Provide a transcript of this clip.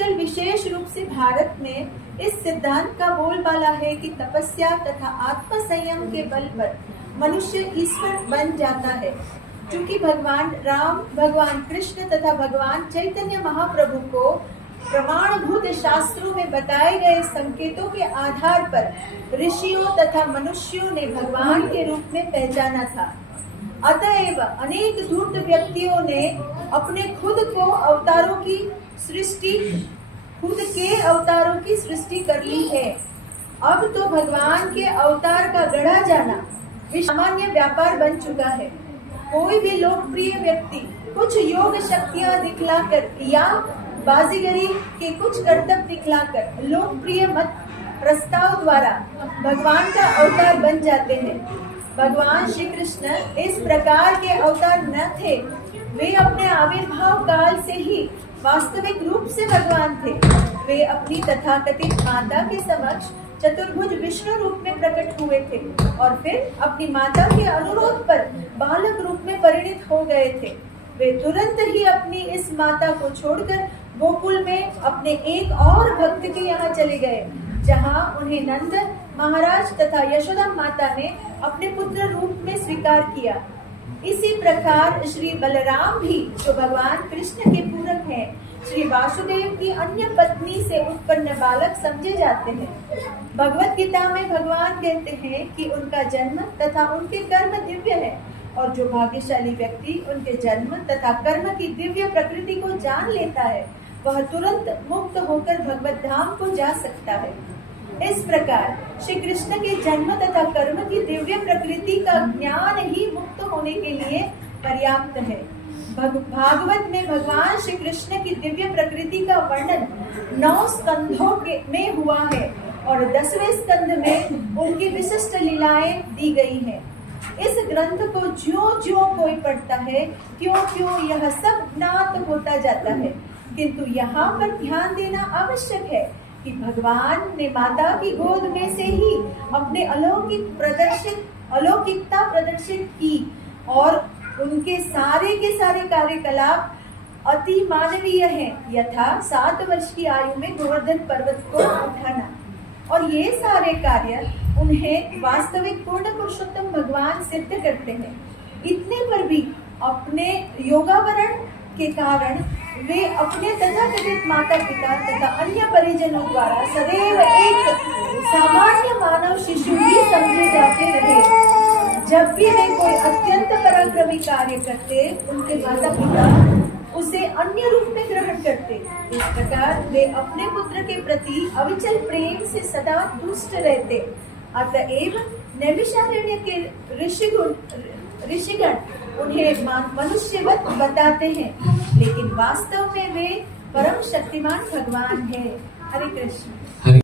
आजकल विशेष रूप से भारत में इस सिद्धांत का बोलबाला है कि तपस्या तथा आत्म संयम के बल पर मनुष्य ईश्वर बन जाता है। क्योंकि भगवान राम, भगवान कृष्ण तथा भगवान चैतन्य महाप्रभु को प्रमाणभूत शास्त्रों में बताए गए संकेतों के आधार पर ऋषियों तथा मनुष्यों ने भगवान के रूप में पहचाना था। अतएव अनेक धूर्त व्यक्तियों ने अपने खुद के अवतारों की सृष्टि कर ली है। अब तो भगवान के अवतार का गढ़ा जाना सामान्य व्यापार बन चुका है। कोई भी लोकप्रिय व्यक्ति कुछ योग शक्तियां दिखलाकर या बाजीगरी के कुछ करतब दिखलाकर लोकप्रिय मत प्रस्ताव द्वारा भगवान का अवतार बन जाते हैं। भगवान श्री कृष्ण इस प्रकार के अवतार न थे। वे अपने आविर्भाव काल से ही वास्तविक रूप से भगवान थे। वे अपनी तथाकथित माता के समक्ष चतुर्भुज विष्णु रूप में प्रकट हुए थे और फिर अपनी माता के अनुरोध पर बालक रूप में परिणित हो गए थे। वे तुरंत ही अपनी इस माता को छोड़कर गोकुल में अपने एक और भक्त के यहाँ चले गए, जहाँ उन्हें नंद महाराज तथा यशोदा माता ने अपने पुत्र रूप में स्वीकार किया। इसी प्रकार श्री बलराम भी, जो भगवान कृष्ण के पूरक हैं, श्री वासुदेव की अन्य पत्नी से उत्पन्न बालक समझे जाते हैं। भगवत गीता में भगवान कहते हैं कि उनका जन्म तथा उनके कर्म दिव्य है और जो भाग्यशाली व्यक्ति उनके जन्म तथा कर्म की दिव्य प्रकृति को जान लेता है, वह तुरंत मुक्त होकर भगवत धाम को जा सकता है। इस प्रकार श्री कृष्ण के जन्म तथा कर्म की दिव्य प्रकृति का ज्ञान ही मुक्त होने के लिए पर्याप्त है। भागवत में भगवान श्री कृष्ण की दिव्य प्रकृति का वर्णन 9 स्कंधों में हुआ है और 10वें स्कंध में उनकी विशिष्ट लीलाएं दी गई हैं। इस ग्रंथ को ज्यों कोई पढ़ता है, त्यों यह सब ज्ञात होता जाता है। किंतु यहाँ पर ध्यान देना आवश्यक है कि भगवान ने माता की गोद में से ही अपने अलौकिकता प्रदर्शित की और उनके सारे के सारे कार्यकलाप अति मानवीय हैं। यथा 7 वर्ष की आयु में गोवर्धन पर्वत को उठाना, और ये सारे कार्य उन्हें वास्तविक पूर्ण पुरुषोत्तम भगवान सिद्ध करते हैं। इतने पर भी अपने योगावरण के कारण वे अपने तथाकथित माता पिता तथा अन्य परिजनों द्वारा सदैव एक सामान्य मानव शिशु ही समझे जाते रहे। जब भी वे कोई अत्यंत पराक्रमी कार्य करते, उनके माता पिता उसे अन्य रूप में ग्रहण करते। इस प्रकार वे अपने पुत्र के प्रति अविचल प्रेम से सदा दुष्ट रहते। अतएव नैमिषारण्य के ऋषिगण उन्हें मनुष्यवत बताते हैं, लेकिन वास्तव में वे परम शक्तिमान भगवान हैं। हरे कृष्ण।